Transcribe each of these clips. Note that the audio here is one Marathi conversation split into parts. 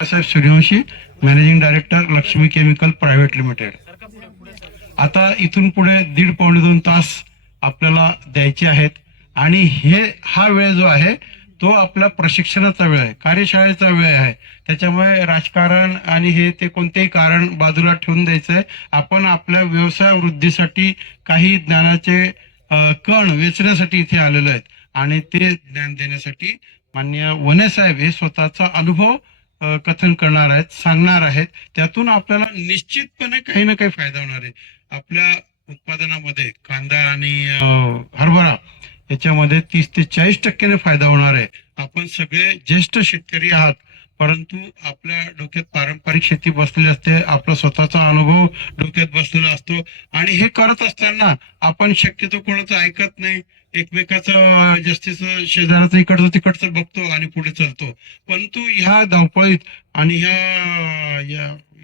साहेब Suryavanshi, managing director, Lakshmi chemical private limited. आता इथून पुढे 1.5-2 तास आपल्याला द्यायचे आहेत आणि हा वेळ जो आहे तो आपला प्रशिक्षणाचा वेळ आहे, कार्यशाळेचा वेळ आहे. त्याच्यामुळे राजकारण आणि ते कोणतेही कारण बाजूला ठेवून द्यायचं आहे. आपण आपल्या व्यवसाय वृद्धीसाठी काही ज्ञानाचे कण वेचण्यासाठी इथे आलेलो आहेत आणि ते ज्ञान देण्यासाठी माननीय वने साहेब हे स्वतःचा अनुभव कथन करणार आहेत, सांगणार आहेत. त्यातून आपल्याला निश्चितपणे काही ना काही फायदा होणार आहे. आपल्या उत्पादनामध्ये कांदा आणि हरभरा याच्यामध्ये 30 ते 40% फायदा होणार आहे. आपण सगळे ज्येष्ठ शेतकरी आहात, परंतु आपल्या डोक्यात पारंपरिक शेती बसलेली असते, आपला स्वतःचा अनुभव डोक्यात बसलेला असतो आणि हे करत असताना आपण शक्यतो कोणाचं ऐकत नाही, एकमेकाचं जास्तीचं शेजाराचं इकडचं तिकडचं बघतो आणि पुढे चालतो. परंतु ह्या धावपळीत आणि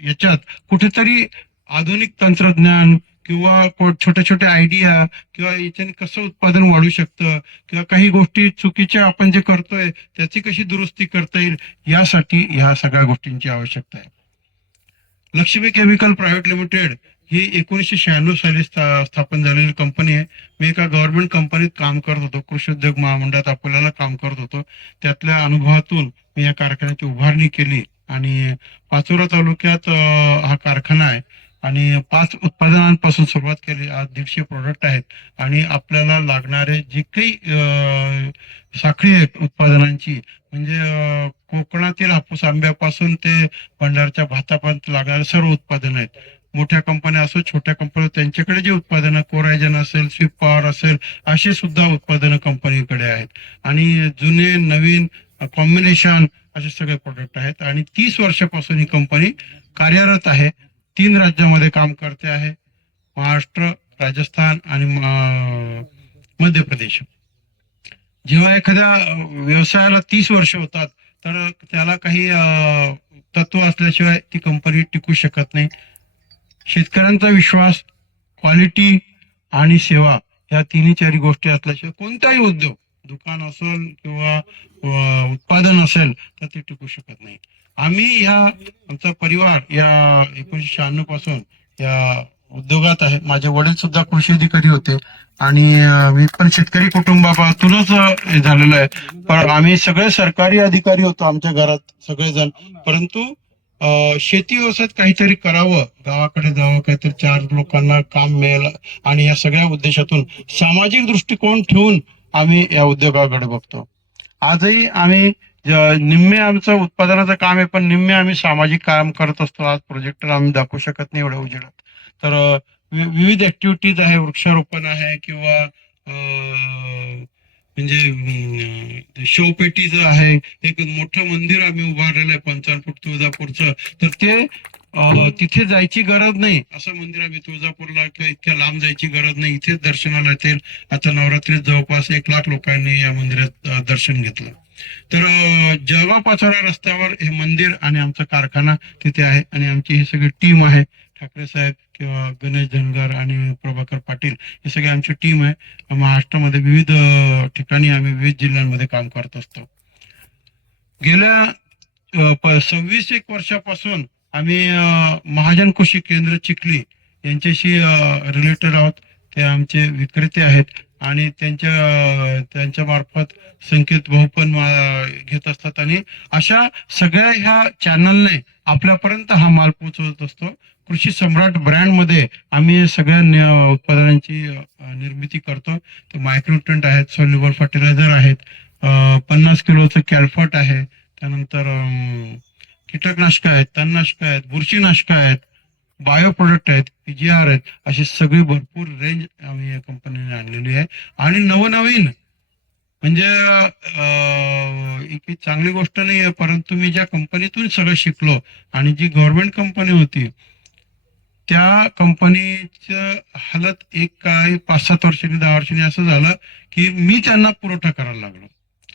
याच्यात कुठेतरी आधुनिक तंत्रज्ञान किंवा छोट्या छोट्या आयडिया किंवा याच्याने कसं उत्पादन वाढू शकतं किंवा काही गोष्टी चुकीच्या आपण जे करतोय त्याची कशी दुरुस्ती करता येईल, यासाठी ह्या सगळ्या गोष्टींची आवश्यकता आहे. लक्ष्मी केमिकल प्रायव्हेट लिमिटेड ही 1996 साली स्थापन झालेली कंपनी आहे. मी एका गव्हर्नमेंट कंपनीत काम करत होतो, कृषी उद्योग महामंडळात अकोल्याला काम करत होतो. त्यातल्या अनुभवातून मी या कारखान्याची उभारणी केली आणि पाचोरा तालुक्यात हा कारखाना आहे आणि 5 उत्पादनांपासून सुरुवात केली. आज 150 प्रोडक्ट आहेत आणि आपल्याला लागणारे जे काही साखळी आहेत उत्पादनांची, म्हणजे कोकणातील हापूस आंब्यापासून ते भंडारच्या भातापर्यंत लागणारे सर्व उत्पादन आहेत. मोठ्या कंपन्या असो, छोट्या कंपन्या, त्यांच्याकडे जे उत्पादनं कोरायजन असेल, स्वीप पॉवर असेल, असे सुद्धा उत्पादनं कंपनीकडे आहेत आणि जुने नवीन कॉम्बिनेशन असे सगळे प्रोडक्ट आहेत आणि 30 वर्षापासून ही कंपनी कार्यरत आहे. 3 राज्यामध्ये काम करते आहे, महाराष्ट्र, राजस्थान आणि मध्य प्रदेश. जेव्हा एखाद्या व्यवसायाला 30 वर्ष होतात तर त्याला काही तत्व असल्याशिवाय ती कंपनी टिकू शकत नाही. शेतकऱ्यांचा विश्वास, क्वालिटी आणि सेवा या 3-4 गोष्टी असल्याशिवाय कोणताही उद्योग, दुकान असेल किंवा उत्पादन असेल तर ते टिकू शकत नाही. आम्ही आमचा परिवार या 1996 पासून या उद्योगात आहे. माझे वडील सुद्धा कृषी अधिकारी होते आणि मी पण शेतकरी कुटुंबातूनच झालेलो आहे. पण आम्ही सगळे सरकारी अधिकारी होतो आमच्या घरात सगळेजण. परंतु शेती व्यवसायात काहीतरी करावं, गावाकडे जावं, काहीतरी 4 लोकांना काम मिळेल आणि या सगळ्या उद्देशातून सामाजिक दृष्टिकोन ठेवून आम्ही या उद्योगाकडे बघतो. आजही आम्ही निम्मे आमचं उत्पादनाचं काम आहे, पण निम्मे आम्ही सामाजिक काम करत असतो. आज प्रोजेक्टर आम्ही दाखवू शकत नाही एवढ्या उजेडात. तर विविध ऍक्टिव्हिटीज आहे, वृक्षारोपण आहे किंवा म्हणजे शोपेटीज आहे. एक मोठं मंदिर आम्ही उभारलेलं आहे 55 फूट तुळजापूरचं. तर ते तिथे जायची गरज नाही, असं मंदिर आम्ही तुळजापूरला किंवा इतक्या लांब जायची गरज नाही, इथेच दर्शनाला येतील. आता नवरात्रीत जवळपास 1 लाख लोकांनी या मंदिरात दर्शन घेतलं. तर जळगाव पाचोरा रस्त्यावर हे मंदिर आणि आमचा कारखाना तिथे आहे आणि आमची ही सगळी टीम आहे. ठाकरे साहेब किंवा गणेश धनगर आणि प्रभाकर पाटील ही सगळी आमची टीम आहे. महाराष्ट्रामध्ये विविध ठिकाणी आम्ही विविध जिल्ह्यांमध्ये काम करत असतो. गेल्या 26 वर्षापासून आम्ही महाजन कृषी केंद्र चिखली यांच्याशी रिलेटेड आहोत. ते आमचे विक्रेते आहेत आणि त्यांच्या मार्फत संकेत भाऊ पण घेत असतात आणि अशा सगळ्या ह्या चॅनलने आपल्यापर्यंत हा माल पोहोचवत असतो. कृषी सम्राट ब्रँड मध्ये आम्ही सगळ्या उत्पादनांची निर्मिती करतो. ते मायक्रोन्यूट्रंट आहेत, सोल्युबल फर्टिलायझर आहेत, 50 किलोचं कॅल्फट आहे, त्यानंतर कीटकनाशक आहेत, तणनाशक आहेत, बुरशीनाशक आहेत, बायो प्रोडक्ट आहेत, पीजीआर आहेत, अशी सगळी भरपूर रेंज आम्ही या कंपनीने आणलेली आहे. आणि नवनवीन म्हणजे एक चांगली गोष्ट नाही आहे, परंतु मी ज्या कंपनीतून सगळं शिकलो आणि जी गव्हर्नमेंट कंपनी होती त्या कंपनीचं हालत एक काय 5-7 वर्षांनी 10 वर्षांनी असं झालं की मी त्यांना पुरवठा करायला लागलो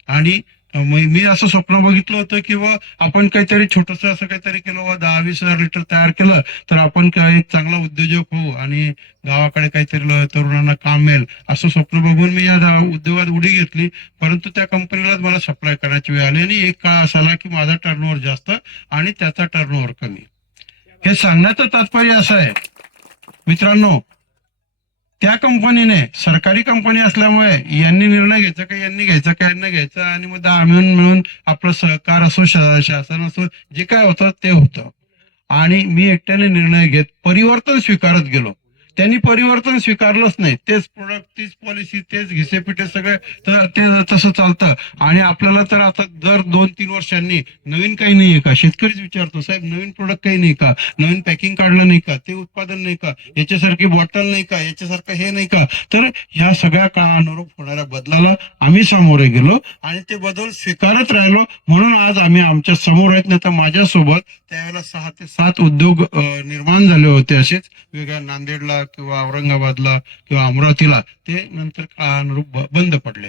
आणि मी असं स्वप्न बघितलं होतं की बा आपण काहीतरी छोटस असं काहीतरी केलं, 10-20 हजार लिटर तयार केलं तर आपण काही चांगला उद्योजक होऊ आणि गावाकडे काहीतरी तरुणांना काम मिळेल असं स्वप्न बघून मी या उद्योगात उडी घेतली. परंतु त्या कंपनीलाच मला सप्लाय करायची वेळ आली आणि एक काळ असा आला की माझा टर्नओव्हर जास्त आणि त्याचा टर्नओव्हर कमी. हे सांगण्याचं तात्पर्य असं आहे मित्रांनो, त्या कंपनीने सरकारी कंपनी असल्यामुळे यांनी निर्णय घ्यायचा का यांनी घ्यायचा का यांनी घ्यायचा आणि मग 10 मिळून मिळून आपलं सहकार असो शासन असो जे काय होतं ते होतं. आणि मी एकट्याने निर्णय घेत परिवर्तन स्वीकारत गेलो. त्यांनी परिवर्तन स्वीकारलंच नाही. तेच प्रोडक्ट, तीच पॉलिसी, तेच घिसेपिटे सगळे तर ते तसं चालतं. आणि आपल्याला तर आता दर 2-3 वर्षांनी नवीन काही नाहीये का, शेतकरीच विचारतो साहेब नवीन प्रोडक्ट काही नाही का, नवीन पॅकिंग काढलं नाही का, ते उत्पादन नाही का, याच्यासारखी बॉटल नाही का, याच्यासारखं हे नाही का. तर ह्या सगळ्या काळानुरूप होणाऱ्या बदलाला आम्ही सामोरे गेलो आणि ते बदल स्वीकारत राहिलो. म्हणून आज आम्ही आमच्या समोर आहेत. नाही तर माझ्यासोबत त्यावेळेला 6 ते 7 उद्योग निर्माण झाले होते असेच वेगळ्या नांदेडला किंवा औरंगाबादला किंवा अमरावतीला. ते नंतर काळानुरूप बंद पडले.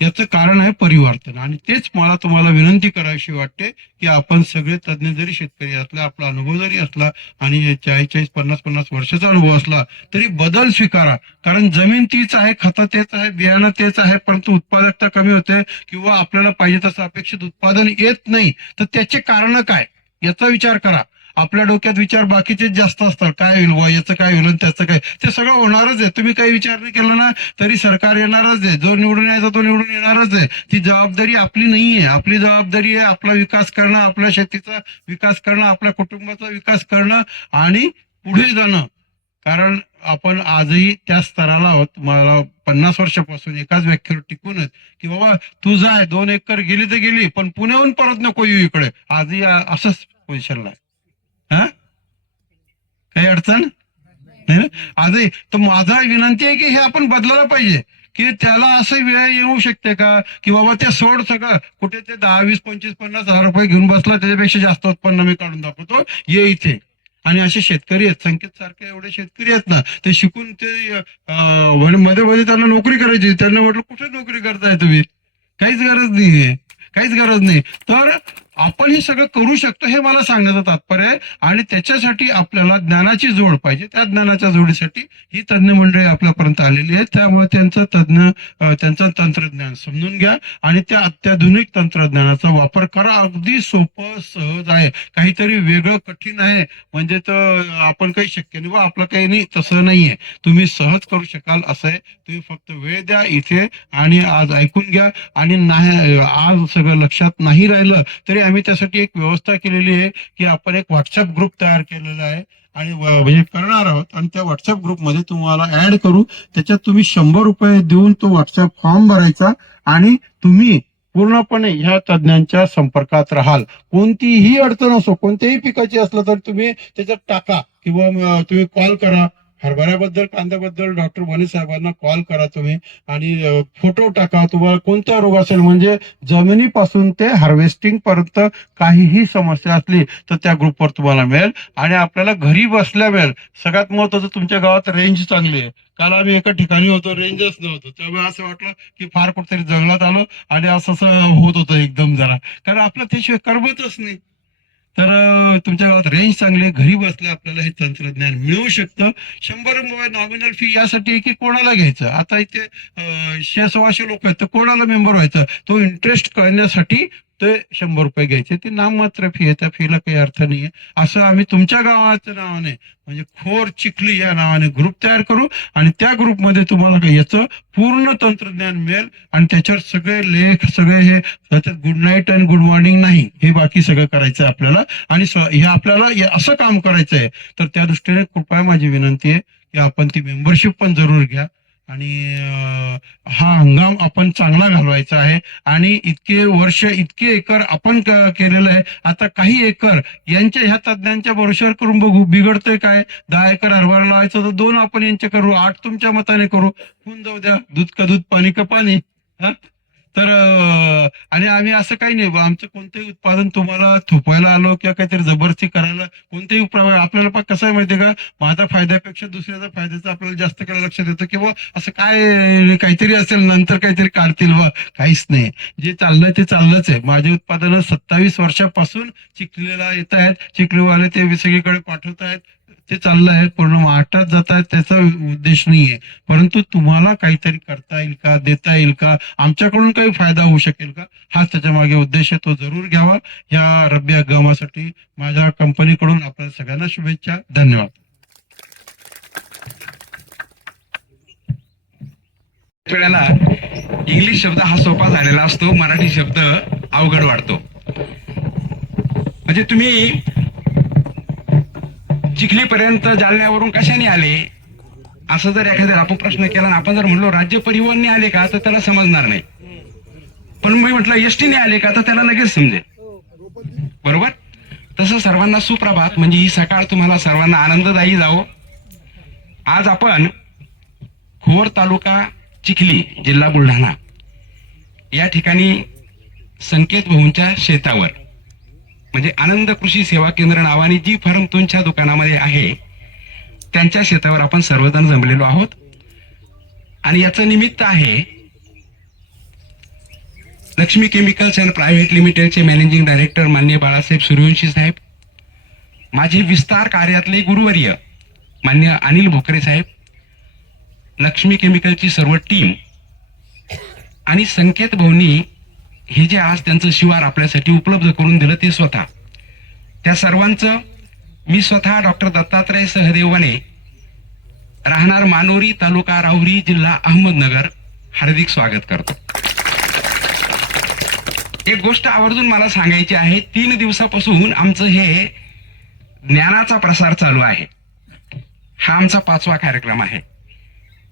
याचं कारण आहे परिवर्तन. आणि तेच मला तुम्हाला विनंती करावीशी वाटते की आपण सगळे तज्ज्ञ जरी शेतकरी असला, आपला अनुभव जरी असला आणि 40-50 वर्षाचा अनुभव असला तरी बदल स्वीकारा. कारण जमीन तीच आहे, खतं तेच आहे, बियाणं तेच आहे, परंतु उत्पादकता कमी होते किंवा आपल्याला पाहिजे तसं अपेक्षित उत्पादन येत नाही. तर त्याचे कारण काय याचा विचार करा. आपल्या डोक्यात विचार बाकीचे जास्त असतात, काय होईल व याचं काय होईल त्याचं काय, ते सगळं होणारच आहे. तुम्ही काही विचार नाही केला ना तरी सरकार येणारच आहे. जो निवडून यायचा तो निवडून येणारच आहे. ती जबाबदारी आपली नाहीये. आपली जबाबदारी आहे आपला विकास करणं, आपल्या शेतीचा विकास करणं, आपल्या कुटुंबाचा विकास करणं आणि पुढे जाणं. कारण आपण आजही त्या स्तराला आहोत. मला 50 वर्षापासून एकाच व्याख्येवर टिकूनच की बाबा तू जाय 2 एकर गेली तर गेली पण पुण्याहून परत नको येऊ इकडे. आजही असंच पोझिशनला आहे. हा, काही अडचण नाही ना आजही. तर माझा विनंती आहे की हे आपण बदलायला पाहिजे की त्याला असं वेळ येऊ शकते का की बाबा ते सोड सगळं, कुठे ते 10-20-25-50 हजार रुपये घेऊन बसला त्याच्यापेक्षा जास्त उत्पन्न मी काढून दाखवतो, ये इथे. आणि असे शेतकरी आहेत, संकेत सारखे एवढे शेतकरी आहेत ना, ते शिकून ते मध्ये मध्ये त्यांना नोकरी करायची. त्यांना म्हटलं कुठे नोकरी करताय तुम्ही, काहीच गरज नाहीये, काहीच गरज नाही. तर आपण हे सगळं करू शकतो हे मला सांगण्याचं तात्पर्य आहे. आणि त्याच्यासाठी आपल्याला ज्ञानाची जोड पाहिजे. त्या ज्ञानाच्या जोडीसाठी ही तज्ज्ञ मंडळी आपल्यापर्यंत आलेली आहे. त्यामुळे त्यांचं तंत्रज्ञान समजून घ्या आणि त्या अत्याधुनिक तंत्रज्ञानाचा वापर करा. अगदी सोपं सहज आहे, काहीतरी वेगळं कठीण आहे म्हणजे तर आपण काही शक्य नाही, आपलं काही नाही, तसं नाहीये. तुम्ही सहज करू शकाल असं आहे. तुम्ही फक्त वेळ द्या इथे आणि आज ऐकून घ्या. आणि नाही आज सगळं लक्षात नाही राहिलं तरी आम्ही त्यासाठी एक व्यवस्था केलेली आहे की आपण एक व्हॉट्सअप ग्रुप तयार केलेला आहे आणि म्हणजे करणार आहोत. आणि त्या व्हॉट्सअप ग्रुपमध्ये तुम्हाला ऍड करू. त्याच्यात तुम्ही 100 रुपये देऊन तो व्हॉट्सअप फॉर्म भरायचा आणि तुम्ही पूर्णपणे ह्या तज्ज्ञांच्या संपर्कात राहाल. कोणतीही अडचण असो, कोणत्याही पिकाची असलं तर तुम्ही त्याच्यात टाका किंवा तुम्ही कॉल करा. हरभऱ्याबद्दल, कांद्याबद्दल डॉक्टर भणे साहेबांना कॉल करा तुम्ही आणि फोटो टाका. तुम्हाला कोणता रोग असेल म्हणजे जमिनीपासून ते हार्वेस्टिंग पर्यंत काहीही समस्या असली तर त्या ग्रुपवर तुम्हाला मिळेल आणि आपल्याला घरी बसल्या मिळेल. सगळ्यात महत्वाचं तुमच्या गावात रेंज चांगली आहे. काल आम्ही एका ठिकाणी होतो, रेंजच नव्हतं. त्यामुळे असं वाटलं की फार कुठेतरी जंगलात आलो आणि असं होत होतं एकदम जरा, कारण आपलं त्याशिवाय करमतच नाही. तर तुमच्या गावात रेंज चांगली आहे, घरी बसल्या आपल्याला हे तंत्रज्ञान मिळू शकतं. 100 रुपये नॉमिनल फी यासाठी की कोणाला घ्यायचं. आता इथे 100-125 लोक आहेत तर कोणाला मेंबर व्हायचं, तो इंटरेस्ट कळण्यासाठी ते 100 रुपये घ्यायचे. ती नाममात्र फी आहे, त्या फीला काही अर्थ नाहीये. असं आम्ही तुमच्या गावाच्या नावाने म्हणजे खोर चिखली या नावाने ग्रुप तयार करू आणि त्या ग्रुपमध्ये तुम्हाला याचं पूर्ण तंत्रज्ञान मिळेल. आणि त्याच्यावर सगळे लेख सगळे हे त्याच्यात गुड नाईट आणि गुड मॉर्निंग नाही, हे बाकी सगळं करायचं आहे आपल्याला. आणि हे आपल्याला असं काम करायचं आहे. तर त्या दृष्टीने कृपया माझी विनंती आहे की आपण ती मेंबरशिप पण जरूर घ्या. आणि हा हंगाम आपण चांगला घालवायचा आहे. आणि इतके वर्ष इतके एकर आपण केलेलं आहे. आता काही एकर यांच्या ह्या तज्ज्ञांच्या भरोश्यावर करून बघू बिघडतोय काय. 10 एकर हरभरा लावायचं तर 2 आपण यांचे करू, 8 तुमच्या मताने करू, होऊन जाऊ द्या. दूध का दूध, पाणी का पाणी. हा, तर आणि आम्ही असं काही नाही बा, आमचं कोणतंही उत्पादन तुम्हाला थोपवायला आलो किंवा काहीतरी जबरदस्ती करायला कोणतेही आपल्याला पण कसं आहे माहितीये का, माझ्या फायद्यापेक्षा दुसऱ्याच्या फायद्याचं आपल्याला जास्त करायला लक्षात येतं, किंवा असं काय काहीतरी असेल नंतर काहीतरी काढतील बा, काहीच नाही. जे चाललंय ते चाललंच आहे. माझे उत्पादनं 27 वर्षापासून चिखलीला येत आहेत, चिखलीवाले ते सगळीकडे पाठवत आहेत, ते चाललं आहे, पूर्ण महाराष्ट्रात जात आहेत, त्याचा उद्देश नाहीये. परंतु तुम्हाला काहीतरी करता येईल का, देता येईल का, आमच्याकडून काही फायदा होऊ शकेल का, हाच त्याच्या मागे उद्देश आहे. तो जरूर घ्यावा. या रब्बी हंगामासाठी माझ्या कंपनीकडून आपल्या सगळ्यांना शुभेच्छा. धन्यवाद. वेळेला इंग्लिश शब्द हा सोपा झालेला असतो, मराठी शब्द अवघड वाटतो. म्हणजे तुम्ही चिखलीपर्यंत जालन्यावरून कशाने आले असं जर एखाद्याला आपण प्रश्न केला आणि आपण जर म्हणलो राज्य परिवहनने आले का, तर त्याला समजणार नाही. पण मी म्हटलं एसटीने आले का, तर त्याला लगेच समजेल. बरोबर. तसं सर्वांना सुप्रभात. म्हणजे ही सकाळ तुम्हाला सर्वांना आनंददायी जावो. आज आपण खोर तालुका चिखली जिल्हा बुलढाणा या ठिकाणी संकेत भाऊंच्या शेतावर, म्हणजे आनंद कृषी सेवा केंद्र नावाने जी फर्म तुमच्या दुकानामध्ये आहे त्यांच्या शेतावर आपण सर्वजण जमलेलो आहोत. आणि याचं निमित्त आहे लक्ष्मी केमिकल्स अँड प्रायव्हेट लिमिटेडचे मॅनेजिंग डायरेक्टर माननीय बाळासाहेब सूर्यवंशी साहेब, माझे विस्तार कार्यातले गुरुवर्य माननीय अनिल भोकरे साहेब, लक्ष्मी केमिकलची सर्व टीम आणि संकेत भाऊंनी हे जे आज त्यांचं शिवार आपल्यासाठी उपलब्ध करून दिलं ते स्वतः, त्या सर्वांचं मी स्वतः डॉक्टर दत्तात्रय सहदेवने, राहणार मानोरी, तालुका राहुरी, जिल्हा अहमदनगर, हार्दिक स्वागत करतो. एक गोष्ट आवर्जून मला सांगायची आहे. 3 दिवसापासून आमचं हे ज्ञानाचा प्रसार चालू आहे. हा आमचा 5वा कार्यक्रम आहे.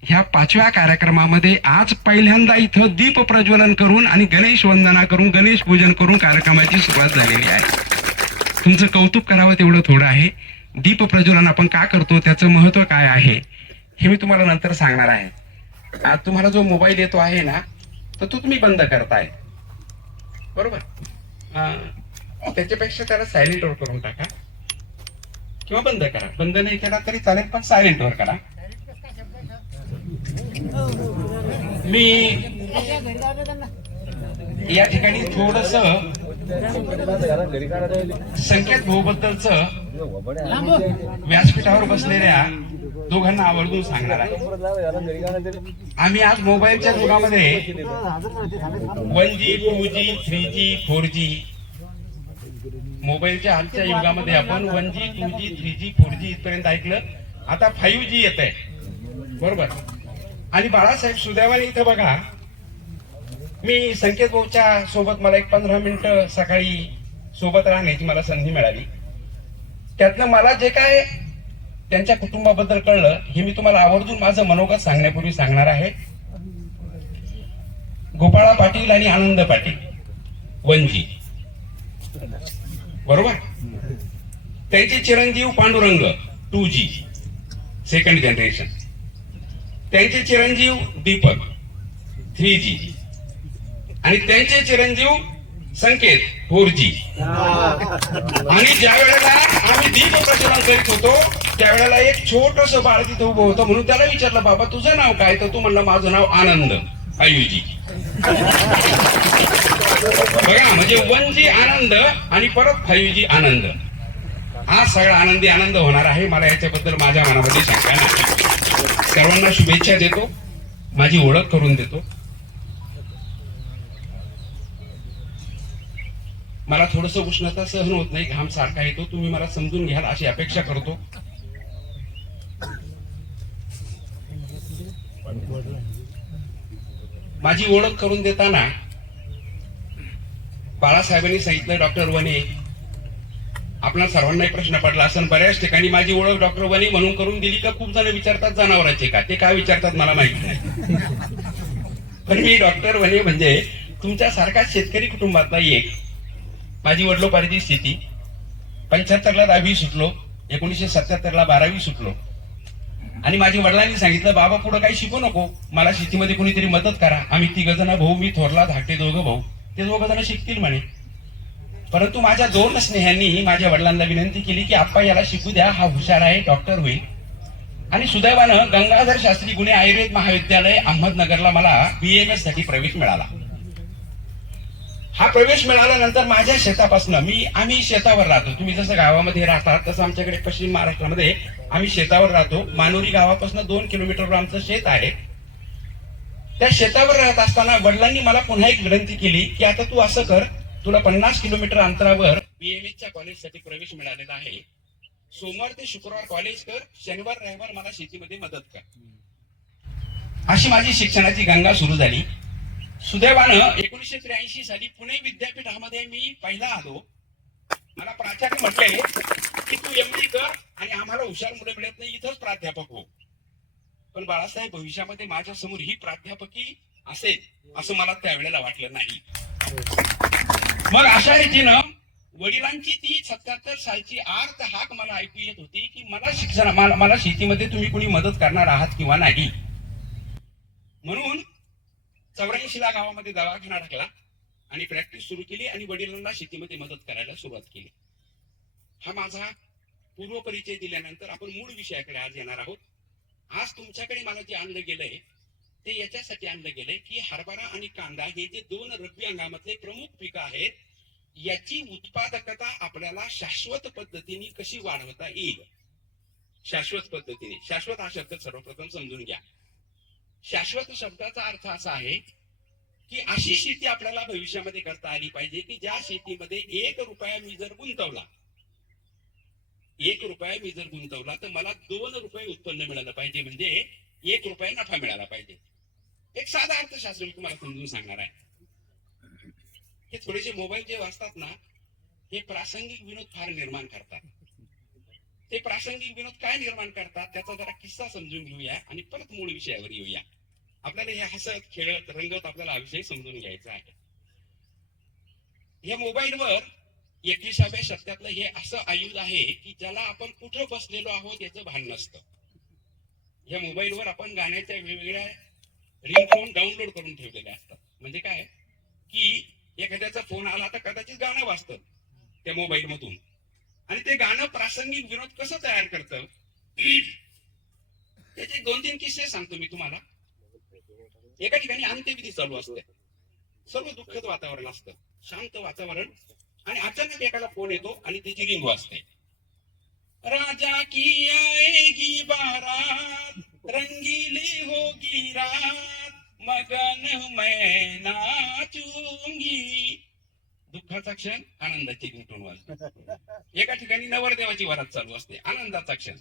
ह्या 5व्या कार्यक्रमामध्ये आज पहिल्यांदा इथं दीप प्रज्वलन करून आणि गणेश वंदना करून, गणेश पूजन करून कार्यक्रमाची सुरुवात झालेली आहे. तुमचं कौतुक करावं तेवढं थोडं आहे. दीप प्रज्वलन आपण का करतो, त्याचं महत्व काय आहे हे मी तुम्हाला नंतर सांगणार आहे. आज तुम्हाला जो मोबाईल येतो आहे ना, तर तो तुम्ही बंद करताय. बरोबर. त्याच्यापेक्षा त्याला सायलेंटवर करून टाका किंवा बंद करा. बंद नाही केला तरी चालेल, पण सायलेंटवर करा. मी या ठिकाणी थोडस संकेत भाऊ बद्दलच व्यासपीठावर बसलेल्या दोघांना आवर्जून सांगणार आहे. आम्ही आज मोबाईलच्या युगामध्ये 1G, 2G, 3G, 4G, मोबाईलच्या आजच्या युगामध्ये आपण 1G, 2G, 3G, 4G इथपर्यंत ऐकलं. आता 5G येत आहे. बरोबर. आणि बाळासाहेब सुदैवाने इथं बघा, मी संकेत भाऊच्या सोबत मला एक 15 मिनिटं सकाळी सोबत राहण्याची मला संधी मिळाली. त्यातनं मला जे काय त्यांच्या कुटुंबाबद्दल कळलं हे मी तुम्हाला आवर्जून माझं मनोगत सांगण्यापूर्वी सांगणार आहे. गोपाळा पाटील आणि आनंद पाटील 1G, बरोबर. त्यांचे चिरंजीव पांडुरंग 2G, सेकंड जनरेशन. त्यांचे चिरंजीव दीपक 3G आणि त्यांचे चिरंजीव संकेत 4G. आणि ज्या वेळेला आम्ही दीप प्रज्वलन करीत होतो त्यावेळेला एक छोटस बाळ तिथं उभं होतं. म्हणून त्याला विचारलं, बाबा तुझं नाव काय? तर तू म्हणलं माझं नाव आनंद, 5G. बघा, म्हणजे 1G आनंद आणि परत 5G आनंद. हा सगळा आनंदी आनंद होणार आहे. मला याच्याबद्दल माझ्या मनामध्ये शंका नाही. सर्वांना शुभेच्छा देतो, माझी ओळख करून देतो. मला थोडस उष्णता सहन होत नाही, घाम सारखा येतो. तुम्ही मला समजून घ्याल अशी अपेक्षा करतो. माझी ओळख करून देताना बाळासाहेबांनी सांगितलं, डॉक्टर वने. आपल्या सर्वांनाही प्रश्न पडला असं, बऱ्याच ठिकाणी माझी ओळख डॉक्टर वने म्हणून करून दिली का? खूप जण विचारतात जनावरांचे का, ते काय विचारतात मला माहित नाही. पण मी डॉक्टर वने म्हणजे तुमच्यासारखा शेतकरी कुटुंबातला एक. माझी वडिलोपार्जित स्थिती, 75ला 10वी सुटलो, 1977ला 12वी सुटलो आणि माझ्या वडिलांनी सांगितलं, बाबा पुढे काही शिकू नको, मला शेतीमध्ये कोणीतरी मदत करा. आम्ही 3 जण भाऊ, मी थोरला, धाकटे 2 भाऊ, ते 2 जण शिकतील म्हणे. परंतु माझ्या 2 स्नेहांनी माझ्या वडिलांना विनंती केली की आप्पा याला शिकू द्या, हा हुशार आहे, डॉक्टर होईल. आणि सुदैवानं गंगाधर शास्त्री गुणे आयुर्वेद महाविद्यालय अहमदनगरला मला BAMS साठी प्रवेश मिळाला. हा प्रवेश मिळाल्यानंतर माझ्या शेतापासून आम्ही शेतावर राहतो. तुम्ही जसं गावामध्ये राहतात तसं आमच्याकडे पश्चिम महाराष्ट्रामध्ये आम्ही शेतावर राहतो. मानोरी गावापासून 2 किलोमीटरवर आमचं शेत आहे. त्या शेतावर राहत असताना वडिलांनी मला पुन्हा एक विनंती केली की आता तू असं कर, तुला 50 किलोमीटर अंतरावर BAMSच्या कॉलेजसाठी प्रवेश मिळालेला आहे. सोमवार ते शुक्रवार कॉलेज कर, शनिवार रविवार मला शेतीमध्ये मदत कर. अशी माझी शिक्षणाची गंगा सुरू झाली. सुदैवानं 1983 साली पुणे विद्यापीठामध्ये मी पहिला आलो. मला प्राचार्य म्हटले की तू MD कर आणि आम्हाला हुशार मुलं मिळत नाही, इथंच प्राध्यापक हो. पण बाळासाहेब, भविष्यामध्ये माझ्या समोर ही प्राध्यापकी असेल असं मला त्यावेळेला वाटलं नाही. मग अशा रीतीनं वडिलांची ती 77 सालची आर्त हाक मला ऐकू येत होती की मला शेतीमध्ये तुम्ही कोणी मदत करणार आहात किंवा नाही. म्हणून 84 गावामध्ये दवाखाना टाकला आणि प्रॅक्टिस सुरू केली आणि वडिलांना शेतीमध्ये मदत करायला सुरुवात केली. हा माझा पूर्व परिचय दिल्यानंतर आपण मूळ विषयाकडे आज येणार आहोत. आज तुमच्याकडे मला जे आणलं गेलंय ते याच्यासाठी आणलं गेलंय की हरभरा आणि कांदा हे जे 2 रब्बी हंगामातले प्रमुख पिकं आहेत, याची उत्पादकता आपल्याला शाश्वत पद्धतीने कशी वाढवता येईल. शाश्वत पद्धतीने, शाश्वत हा शब्द सर्वप्रथम समजून घ्या. शाश्वत शब्दाचा अर्थ असा आहे की अशी शेती आपल्याला भविष्यामध्ये करता आली पाहिजे की ज्या शेतीमध्ये 1 रुपया मी जर गुंतवला, 1 रुपया मी जर गुंतवला तर मला 2 रुपये उत्पन्न मिळालं पाहिजे, म्हणजे 1 रुपया नफा मिळाला पाहिजे. एक साधा अर्थशास्त्र मी तुम्हाला समजून सांगणार आहे. हे थोडेसे मोबाईल जे वाचतात ना, हे प्रासंगिक विनोद फार निर्माण करतात. ते प्रासंगिक विनोद काय निर्माण करतात त्याचा जरा किस्सा समजून घेऊया आणि परत मूळ विषयावर येऊया. आपल्याला हे हसत खेळत रंगत आपल्याला हा विषय समजून घ्यायचा आहे. या मोबाईलवर 21व्या शतकातलं हे असं आयुध आहे की ज्याला आपण कुठं बसलेलो आहोत याचं भान नसतं. या मोबाईलवर आपण गाण्याच्या वेगवेगळ्या रिंगटोन डाउनलोड करून ठेवलेल्या असतात. म्हणजे काय की एखाद्याचा फोन आला तर कदाचित गाणं वाजतं त्या मोबाईल मधून, आणि ते गाणं प्रासंगिक विनोद कसं तयार करतं त्याचे 2-3 किस्से सांगतो मी तुम्हाला. एका ठिकाणी अंत्यविधी चालू असते, सर्व दुःखद वातावरण असतं, शांत वातावरण, आणि अचानक एकाला फोन येतो आणि त्याची रिंग वाजते. राजा की आएगी बारात, रंगीली होगी रात, मगन मैं नाचूंगी. दुःखाचा क्षण, आनंदाची रिंगटोन वाजते. एका ठिकाणी नवरदेवाची वरात चालू असते, आनंदाचा क्षण.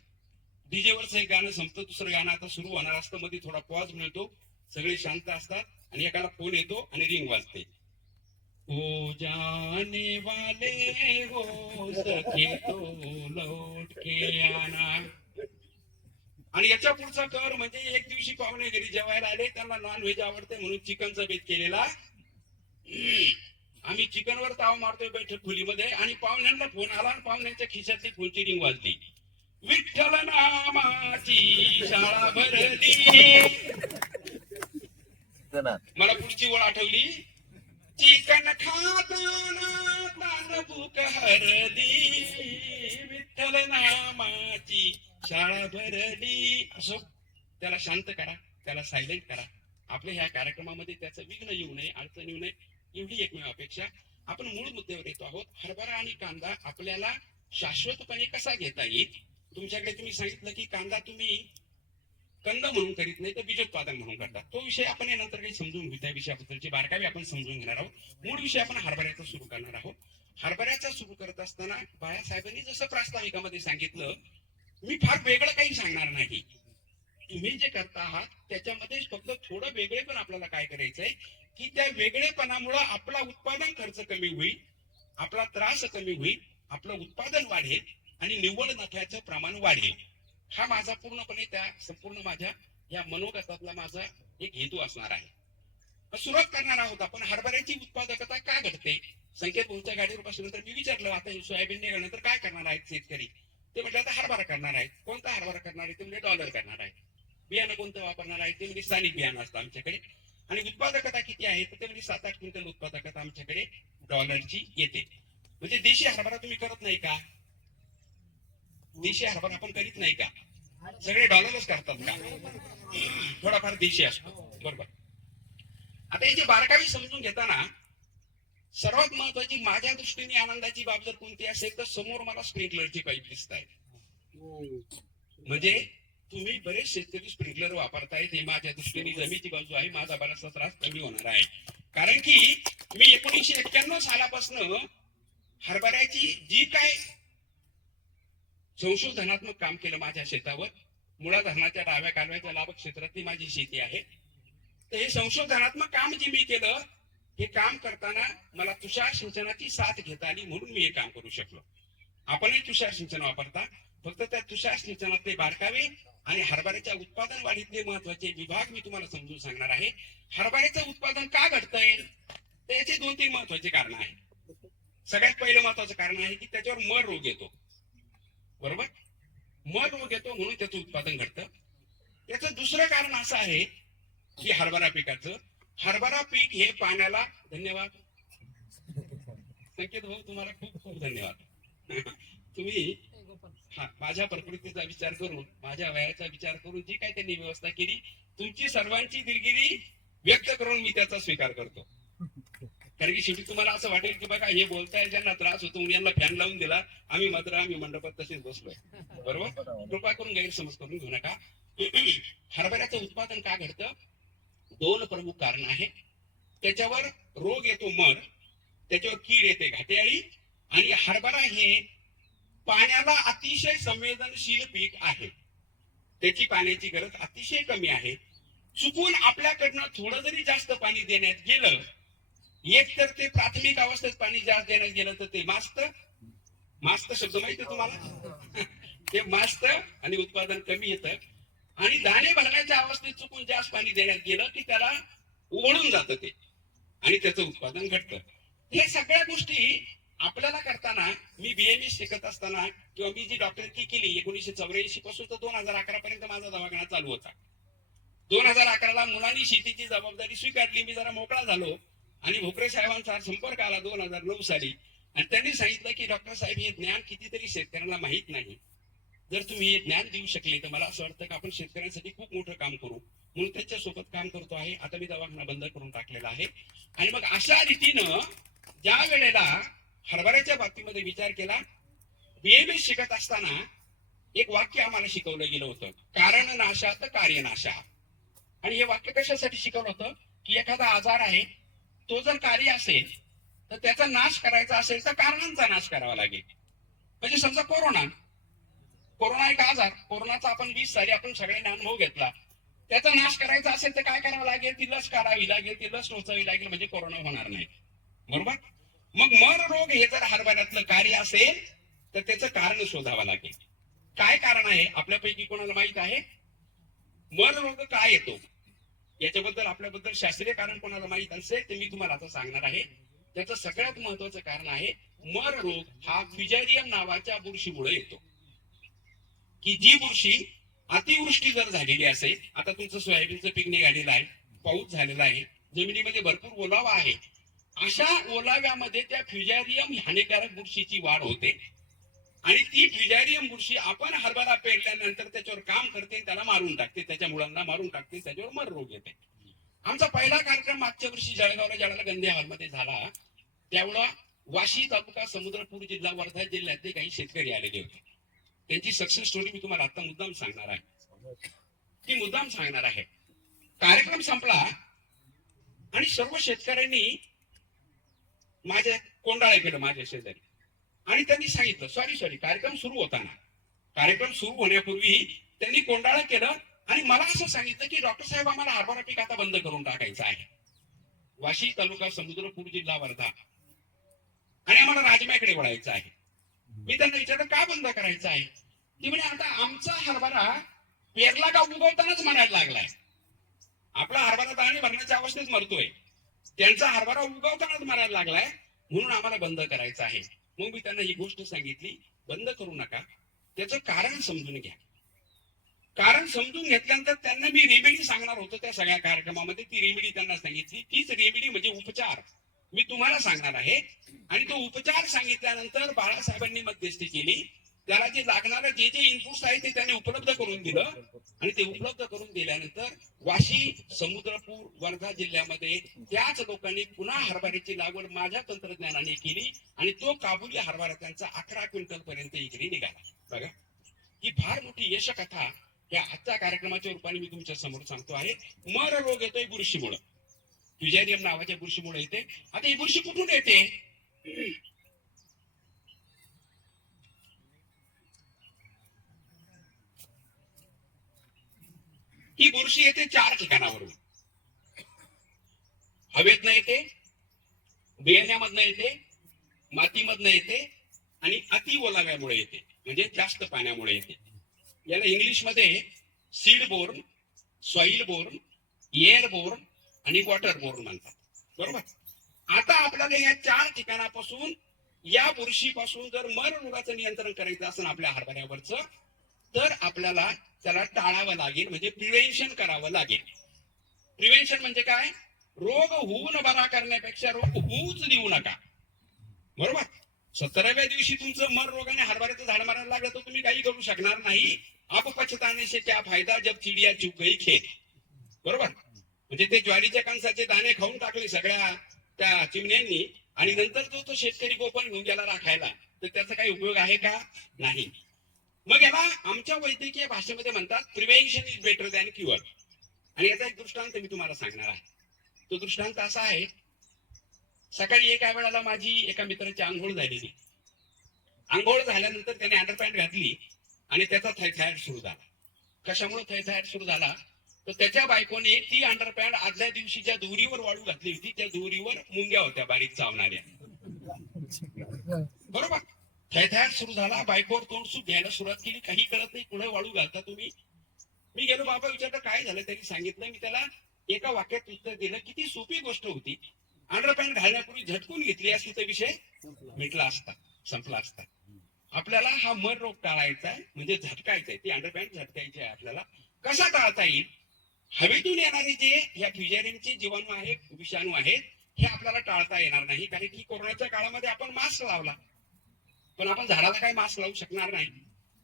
डीजे वरचं एक गाणं संपतं, दुसरं गाणं आता सुरू होणार असतं, मध्ये थोडा पॉज मिळतो, सगळे शांत असतात आणि एकाला फोन येतो आणि रिंग वाजते. ओ जाने वाले हो सखे तो लौट के आना. आणि याच्या पुढचा कर म्हणजे एक दिवशी पाहुणे घरी जेवायला आले, त्यांना नॉन व्हेज आवडते म्हणून चिकनचा बेत केलेला. आम्ही चिकनवर ताव मारतोय बैठक खोलीमध्ये आणि पाहुण्यांना फोन आला आणि पाहुण्यांच्या खिशातली फोनची रिंग वाजली. विठ्ठल नामाची शाळा भरली. मला पुढची ओळ आठवली. चिकन खाताना तान भूक हरली, विठ्ठल नामाची शाळा भरली. असो, त्याला शांत करा, त्याला सायलेंट करा. आपल्या ह्या कार्यक्रमामध्ये त्याचं विघ्न येऊ नये, अडचण येऊ नये, एवढी एकमेव अपेक्षा. आपण मूळ मुद्द्यावर येतो आहोत. हरभरा आणि कांदा आपल्याला शाश्वतपणे कसा घेता येईल. तुमच्याकडे तुम्ही सांगितलं की कांदा तुम्ही कंद म्हणून करीत नाही तर बीजोत्पादन म्हणून करतात. तो विषय आपण नंतर काही समजून घेऊ, त्या विषयाबद्दलचे बारकावे आपण समजून घेणार आहोत. मूळ विषय आपण हरभऱ्याचा सुरू करणार आहोत. हरभऱ्याचा सुरू करत असताना बाळासाहेबांनी जसं प्रास्ताविकामध्ये सांगितलं, मी फार वेगळं काही सांगणार नाही. तुम्ही जे करता आहात त्याच्यामध्ये फक्त थोडं वेगळे पण आपल्याला काय करायचंय की त्या वेगळेपणामुळे आपला उत्पादन खर्च कमी होईल, आपला त्रास कमी होईल, आपलं उत्पादन वाढेल आणि निव्वळ नफ्याचं प्रमाण वाढेल. हा माझा पूर्णपणे त्या संपूर्ण माझ्या या मनोगतातला माझा एक हेतू असणार आहे. सुरुवात करणार आहोत आपण. हरभऱ्याची उत्पादकता का घटते. संकेत भाऊच्या गाडीवर बसल्यानंतर मी विचारलं, आता सोयाबीन निघाल्यानंतर काय करणार आहेत शेतकरी. ते म्हटलं आता हरभरा करणार आहे. कोणता हरभरा करणार आहे? ते म्हणजे डॉलर करणार आहे. बियाणं कोणतं वापरणार आहे? ते म्हणजे स्थानिक बियाणं असतं आमच्याकडे. आणि उत्पादकता किती आहे? तर ते म्हणजे 7-8 क्विंटल उत्पादकता आमच्याकडे डॉलरची येते. म्हणजे देशी हरभरा तुम्ही करत नाही का? देशी हरभरा आपण करीत नाही का? सगळे डॉलरच करतात का? थोडाफार देशी असतो, बरोबर. आता याची बारकावी समजून घेताना सर्वात महत्वाची माझ्या दृष्टीने आनंदाची बाब जर कोणती असेल तर समोर मला स्प्रिंकलरची पाईप दिसत आहे. म्हणजे तुम्ही बरेच शेतकरी स्प्रिंकलर वापरतायत, हे माझ्या दृष्टीने जमीची बाजू आहे. माझा बराचसा त्रास कमी होणार आहे. कारण की मी 1991 सालापासून हरभऱ्याची जी काय संशोधनात्मक काम केलं माझ्या शेतावर, मुळा धरणाच्या डाव्या कालव्याच्या लाभक क्षेत्रातली माझी शेती आहे. तर हे संशोधनात्मक काम जे मी केलं, हे काम करताना मला तुषार सिंचनाची साथ घेता आली म्हणून मी हे काम करू शकलो. आपणही तुषार सिंचन वापरता, फक्त त्या तुषार सिंचनातले बारकावे आणि हरभऱ्याच्या उत्पादन वाढीतले महत्वाचे विभाग मी तुम्हाला समजून सांगणार आहे. हरभऱ्याचं उत्पादन का घडतंय तर याचे 2-3 महत्वाचे कारण आहेत. सगळ्यात पहिलं महत्वाचं कारण आहे की त्याच्यावर मर रोग येतो, बरोबर. मर रोग येतो म्हणून त्याचं उत्पादन घडतं. याचं दुसरं कारण असं आहे की हरभरा पिकाचं, हरभरा पीक हे पाण्याला, धन्यवाद संकेत भाऊ, तुम्हाला खूप खूप धन्यवाद. तुम्ही माझ्या प्रकृतीचा विचार करून, माझ्या वयाचा विचार करून जी काही त्यांनी व्यवस्था केली, तुमची सर्वांची दिलगिरी व्यक्त करून मी त्याचा स्वीकार करतो. कारण की शेवटी तुम्हाला असं वाटेल की बघा हे बोलताय, ज्यांना त्रास होतो म्हणून यांना फॅन लावून दिला, आम्ही मंडपात तसेच बसलोय, बरोबर. कृपा करून गैरसमज करून घेऊ नका. हरभऱ्याचं उत्पादन का घडतं? 2 प्रमुख कारण आहे. त्याच्यावर रोग येतो मर, त्याच्यावर कीड येते घाटेआळी, आणि हरभरा हे पाण्याला अतिशय संवेदनशील पीक आहे. त्याची पाण्याची गरज अतिशय कमी आहे. चुकून आपल्याकडनं थोडं जरी जास्त पाणी देण्यात गेलं, एक तर ते प्राथमिक अवस्थेत पाणी जास्त देण्यात गेलं तर ते मास्त शब्द माहिती तुम्हाला, ते मास्त आणि उत्पादन कमी येतं. आणि दाणे भरण्याच्या अवस्थेत चुकून जास्त पाणी देण्यात गेलं की त्याला ओढून जातं ते आणि त्याचं उत्पादन घटतं. हे सगळ्या गोष्टी आपल्याला करताना, मी BMS शिकत असताना किंवा मी जी डॉक्टरकी केली 1984 पासून तर 2011 पर्यंत माझा दवाखाना चालू होता. 2011ला मुलांनी शेतीची जबाबदारी स्वीकारली, मी जरा मोकळा झालो आणि भोकरे साहेबांचा संपर्क आला 2009 साली, आणि त्यांनी सांगितलं की डॉक्टर साहेब हे ज्ञान कितीतरी शेतकऱ्यांना माहित नाही. जर तुम्ही हे ज्ञान देऊ शकले तर मला असं वाटतं की आपण शेतकऱ्यांसाठी खूप मोठं काम करू, म्हणून त्याच्यासोबत काम करतो आहे. आता मी दवाखाना बंद करून टाकलेला आहे. आणि मग अशा रीतीनं ज्या वेळेला हरभऱ्याच्या बाबतीमध्ये विचार केला, BMS शिकत असताना एक वाक्य आम्हाला शिकवलं गेलं होतं, कारण नाशात कार्यनाशा. आणि हे वाक्य कशासाठी शिकवलं होतं की एखादा आजार आहे, तो जर कार्य असेल तर त्याचा नाश करायचा असेल तर कारणांचा नाश करावा लागेल. म्हणजे समजा कोरोना एक आजार, कोरोनाचा आपण 20 साली आपण सगळ्यांनी अनुभव घेतला. त्याचा नाश करायचा असेल तर काय करावं लागेल? ती लस काढावी लागेल, ती लस टोचावी लागेल, म्हणजे कोरोना होणार नाही, बरोबर. मग मर रोग हे जर हरभऱ्यातलं कार्य असेल तर त्याचं कारण शोधावं लागेल. काय कारण आहे आपल्यापैकी कोणाला माहित आहे? मर रोग काय येतो याच्याबद्दल आपल्याबद्दल शास्त्रीय कारण कोणाला माहित असेल तर मी तुम्हाला आता सांगणार आहे. त्याचं सगळ्यात महत्वाचं कारण आहे, मर रोग हा फ्युजेरियम नावाच्या बुरशीमुळे येतो. की जी बुरशी अतिवृष्टी जर झालेली असेल, आता तुमचं सोयाबीनचं पीक निघालेलं आहे, पाऊस झालेला आहे, जमिनीमध्ये भरपूर ओलावा आहे, अशा ओलाव्यामध्ये त्या फ्युजेरियम हानिकारक बुरशीची वाढ होते. आणि ती फ्युजेरियम बुरशी आपण हरभरा पेरल्यानंतर त्याच्यावर काम करते, त्याला मारून टाकते, त्याच्या मुलांना मारून टाकते, त्याच्यावर मर रोग येते. आमचा पहिला कार्यक्रम मागच्या वर्षी जळगावला ज्यावेळेला गंदे हॉलमध्ये झाला, त्यावेळेला वाशी तालुका, समुद्रपूर जिल्हा, वर्धा जिल्ह्यातले काही शेतकरी आलेले होते. त्यांची सक्सेस स्टोरी मी तुम्हाला आता मुद्दाम सांगणार आहे. कार्यक्रम संपला आणि सर्व शेतकऱ्यांनी माझ्या कोंडाळे केलं माझ्या शेजारी, आणि त्यांनी सांगितलं सॉरी कार्यक्रम सुरू होण्यापूर्वी त्यांनी कोंडाळं केलं आणि मला असं सांगितलं की डॉक्टर साहेब आम्हाला हरभरा पीक आता बंद करून टाकायचं आहे, वाशी तालुका, समुद्रपूर जिल्हा, वर्धा, आणि आम्हाला राजम्याकडे वळायचं आहे. मी त्यांना विचारलं का बंद करायचं आहे? ती म्हणे आता आमचा हरभरा पेरला का उगवतानाच म्हणायला लागलाय. आपला हरभरा दाणे भरण्याच्या अवस्थेत मरतोय, त्यांचा हरभरा उगवतानाच मरायला लागलाय, म्हणून आम्हाला बंद करायचं आहे. मग मी त्यांना ही गोष्ट सांगितली, बंद करू नका, त्याचं कारण समजून घ्या. कारण समजून घेतल्यानंतर त्यांना मी रेमेडी सांगणार होतो त्या सगळ्या कार्यक्रमामध्ये. ती रेमेडी त्यांना सांगितली. तीच रेमेडी म्हणजे उपचार मी तुम्हाला सांगणार आहे. आणि तो उपचार सांगितल्यानंतर बाळासाहेबांनी मध्यस्थी केली. त्याला जे लागणारं जे जे इनपुट्स आहे ते त्यांनी उपलब्ध करून दिलं. आणि ते उपलब्ध करून दिल्यानंतर वाशी, समुद्रपूर, वर्धा जिल्ह्यामध्ये त्याच लोकांनी पुन्हा हरभऱ्याची लागवड माझ्या तंत्रज्ञानाने केली. आणि तो काबुली हरभरा त्यांचा 11 क्विंटल पर्यंत इकडे निघाला. बघा, ही फार मोठी यशकथा या आजच्या कार्यक्रमाच्या रूपाने मी तुमच्या समोर सांगतो आहे. मर रोग येतोय बुरशीमुळे, फ्युजेरियम नावाच्या बुरशीमुळे येते. आता ही बुरशी कुठून येते? ही बुरशी येते 4 ठिकाणावरून. हवेतनं येते, बियाण्यामधनं येते, मातीमधनं येते आणि अति ओलाव्यामुळे येते, म्हणजे जास्त पाण्यामुळे येते. याला इंग्लिश मध्ये seed borne, soil borne, air borne आणि वॉटर बोर्न म्हणतात. बरोबर. आता आपल्याला या 4 ठिकाणापासून या बुरशीपासून जर मर रोगाचं नियंत्रण करायचं असेल आपल्या हरभऱ्यावरचं, तर आपल्याला त्याला टाळावं लागेल, म्हणजे प्रिव्हेन्शन करावं लागेल. प्रिव्हेन्शन म्हणजे काय? रोग होऊन बरा करण्यापेक्षा रोग होऊच देऊ नका. बरोबर. 17व्या दिवशी तुमचं मर रोगाने हरभऱ्याचं झाड मारायला लागलं तर तुम्ही काही करू शकणार नाही. अब पछताने से क्या फायदा जब चिडिया चुग गई खेत. बरोबर. म्हणजे ते ज्वारीच्या कणसाचे दाणे खाऊन टाकले सगळ्या त्या चिमण्यांनी, आणि नंतर तो शेतकरी गोपन घेऊन गेला राखायला, तर त्याचा काही उपयोग आहे का? नाही. मग याला आमच्या वैद्यकीय भाषेमध्ये म्हणतात prevention is better than cure. आणि याचा एक दृष्टांत मी तुम्हाला सांगणार आहे. तो दृष्टांत असा आहे, सकाळी एका वेळेला माझी एका मित्राची आंघोळ झालेली. आंघोळ झाल्यानंतर त्याने अंडरपॅन्ट घातली आणि त्याचा थैथायड सुरू झाला. कशामुळे थैथायड सुरू झाला? तर त्याच्या बायकोने ती अंडरपॅन्ट आदल्या दिवशी ज्या दोरीवर वाळू घातली होती, त्या दोरीवर मुंग्या होत्या बारीक चावणाऱ्या. बरोबर. थैथायड सुरू झाला, बायकोवर तोंडसूप घ्यायला सुरुवात केली. काही कळत नाही, पुढे वाळू घालता तुम्ही. मी गेलो, बाबा विचारलं काय झालं. त्यांनी सांगितलं. मी त्याला एका वाक्यात उत्तर दिलं. किती सोपी गोष्ट होती. अंडरपॅन्ट घालण्यापूर्वी झटकून घेतली असती तर विषय मिटला असता, संपला असता. आपल्याला हा मर रोग टाळायचा आहे, म्हणजे झटकायचा आहे. ती अंडरपॅन्ट झटकायची आहे आपल्याला. कसा टाळता येईल? हवेतून येणारे जे या फ्युजेरियमचे जीवाणू आहेत, विषाणू आहेत, हे आपल्याला टाळता येणार नाही. कारण की कोरोनाच्या काळामध्ये आपण मास्क लावला, पण आपण झाडाला काय मास्क लावू शकणार नाही.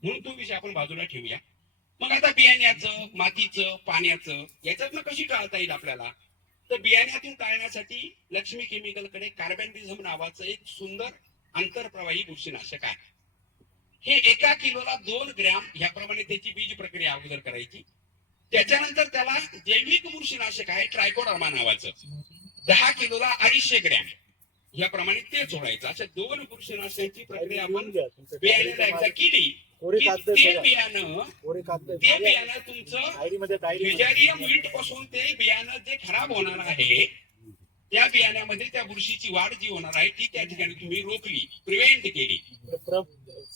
म्हणून तो विषय आपण बाजूला ठेवूया. मग आता बियाण्याचं, मातीचं, पाण्याचं याच्यातनं कशी टाळता येईल आपल्याला? तर बियाण्यातून टाळण्यासाठी लक्ष्मी केमिकलकडे कार्बेंडिझम नावाचं एक सुंदर आंतरप्रवाही बुरशीनाशक आहे. हे 1 किलोला 2 ग्रॅम ह्याप्रमाणे त्याची बीज प्रक्रिया अगोदर करायची. त्याच्यानंतर त्याला जैविक बुरशीनाशक आहे ट्रायकोडर्मा नावाचं, 10 किलोला 250 ग्रॅम ह्याप्रमाणे ते जोडायचं. अशा 2 बुरशीनाशकांची प्रक्रिया आपण बियाण्याला एकदा केली की ते बियाणं तुमचं फ्युजेरियम विल्ट पासून ते बियाणं जे खराब होणार आहे, त्या बियाण्यामध्ये त्या बुरशीची वाढ जी होणार आहे ती त्या ठिकाणी तुम्ही रोखली, प्रिव्हेंट केली.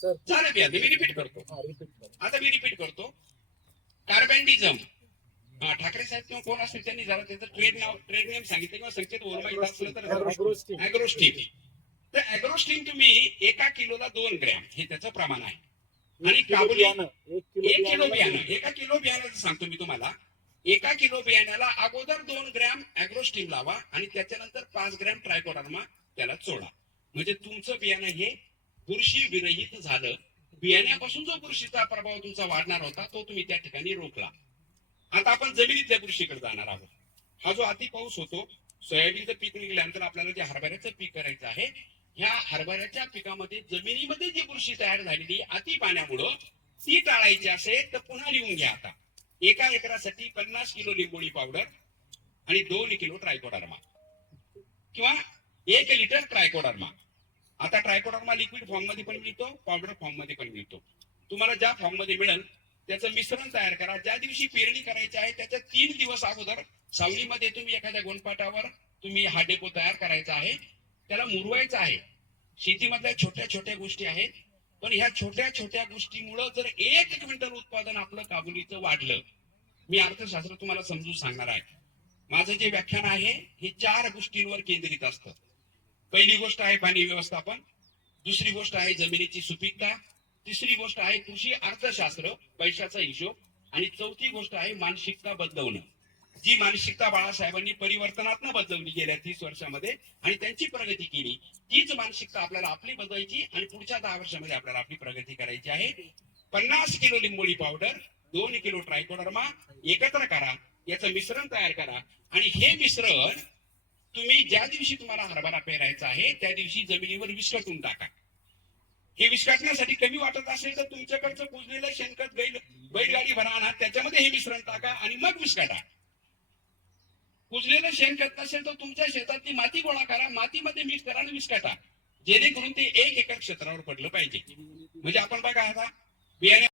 झालं बियाणं. मी रिपीट करतो. कार्बेंडिझम. ठाकरे साहेब किंवा कोण असतील त्यांनी जरा त्याचं ट्रेड नेम सांगितलं किंवा संकेत माहित असलं तर अॅग्रोस्टीम. तर अॅग्रोस्टीम तुम्ही 1 किलोला 2 ग्रॅम हे त्याचं प्रमाण आहे. आणि काबुली 1 किलो बियाणं, 1 किलो बियाण्याचं सांगतो मी तुम्हाला. 1 किलो बियाण्याला अगोदर 2 ग्रॅम अॅग्रोस्टीम लावा आणि त्याच्यानंतर 5 ग्रॅम ट्रायकोडर्मा त्याला चोळा. म्हणजे तुमचं बियाणं हे बुरशी विरहित झालं. बियाण्यापासून जो बुरशीचा प्रभाव तुमचा वाढणार होता तो तुम्ही त्या ठिकाणी रोखला. आता आपण जमिनीतल्या बुरशीकडे जाणार आहोत. हा जो अति पाऊस होतो, सोयाबीनचं पीक निघाल्यानंतर आपल्याला जे हरभऱ्याचं पीक करायचं आहे, ह्या हरभऱ्याच्या पिकामध्ये जमिनीमध्ये जी बुरशी तयार झालेली अति पाण्यामुळं ती टाळायची असेल तर पुन्हा लिहून घ्या. आता 1 एकरासाठी 50 किलो लिंबोळी पावडर आणि 2 किलो ट्रायकोडर्मा किंवा 1 लिटर ट्रायकोडर्मा. आता ट्रायकोडर्मा लिक्विड फॉर्म मध्ये पण मिळतो, पावडर फॉर्म मध्ये पण मिळतो. तुम्हाला ज्या फॉर्म मध्ये मिळेल त्याचं मिश्रण तयार करा. ज्या दिवशी पेरणी करायची आहे त्याच्या 3 दिवस अगोदर सावलीमध्ये तुम्ही एखाद्या गोणपाटावर तुम्ही हा डेपो तयार करायचा आहे, त्याला मुरवायचं आहे. शेतीमधल्या छोट्या छोट्या गोष्टी आहेत, पण ह्या छोट्या छोट्या गोष्टीमुळं जर 1 क्विंटल उत्पादन आपलं काबुलीचं वाढलं. मी अर्थशास्त्र तुम्हाला समजून सांगणार आहे. माझं जे व्याख्यान आहे हे 4 गोष्टींवर केंद्रित असतं. पहिली गोष्ट आहे पाणी व्यवस्थापन, दुसरी गोष्ट आहे जमिनीची सुपीकता, तिसरी गोष्ट आहे कृषी अर्थशास्त्र, पैशाचा हिशोब. आणि चौथी गोष्ट आहे मानसिकता बदलवणं. जी मानसिकता बाळासाहेबांनी परिवर्तनात्मक बदलवली गेल्या 30 वर्षामध्ये आणि त्यांची प्रगती केली, तीच मानसिकता आपल्याला आपली बदलायची आणि पुढच्या 10 वर्षामध्ये आपल्याला आपली प्रगती करायची आहे. 50 किलो लिंबोळी पावडर, 2 किलो ट्रायकोडर्मा एकत्र करा, याचं मिश्रण तयार करा आणि हे मिश्रण तुम्ही ज्या दिवशी तुम्हाला हरभरा पेरायचा आहे त्या दिवशी जमिनीवर विस्कटून टाका. हे विस्कटण्यासाठी कमी वाटत असेल तर तुमच्याकडचं कुजलेलं शेणखत बैलगाडी भरा आणा, त्याच्यामध्ये हे मिश्रण टाका आणि मग विस्कटा. कुजलेलं शेणखत नसेल तर तुमच्या शेतातली माती गोळा करा, मातीमध्ये मिक्स करा आणि विस्कटा, जेणेकरून ते 1 एकर क्षेत्रावर पडलं पाहिजे. म्हणजे आपण बघा आता बियाणे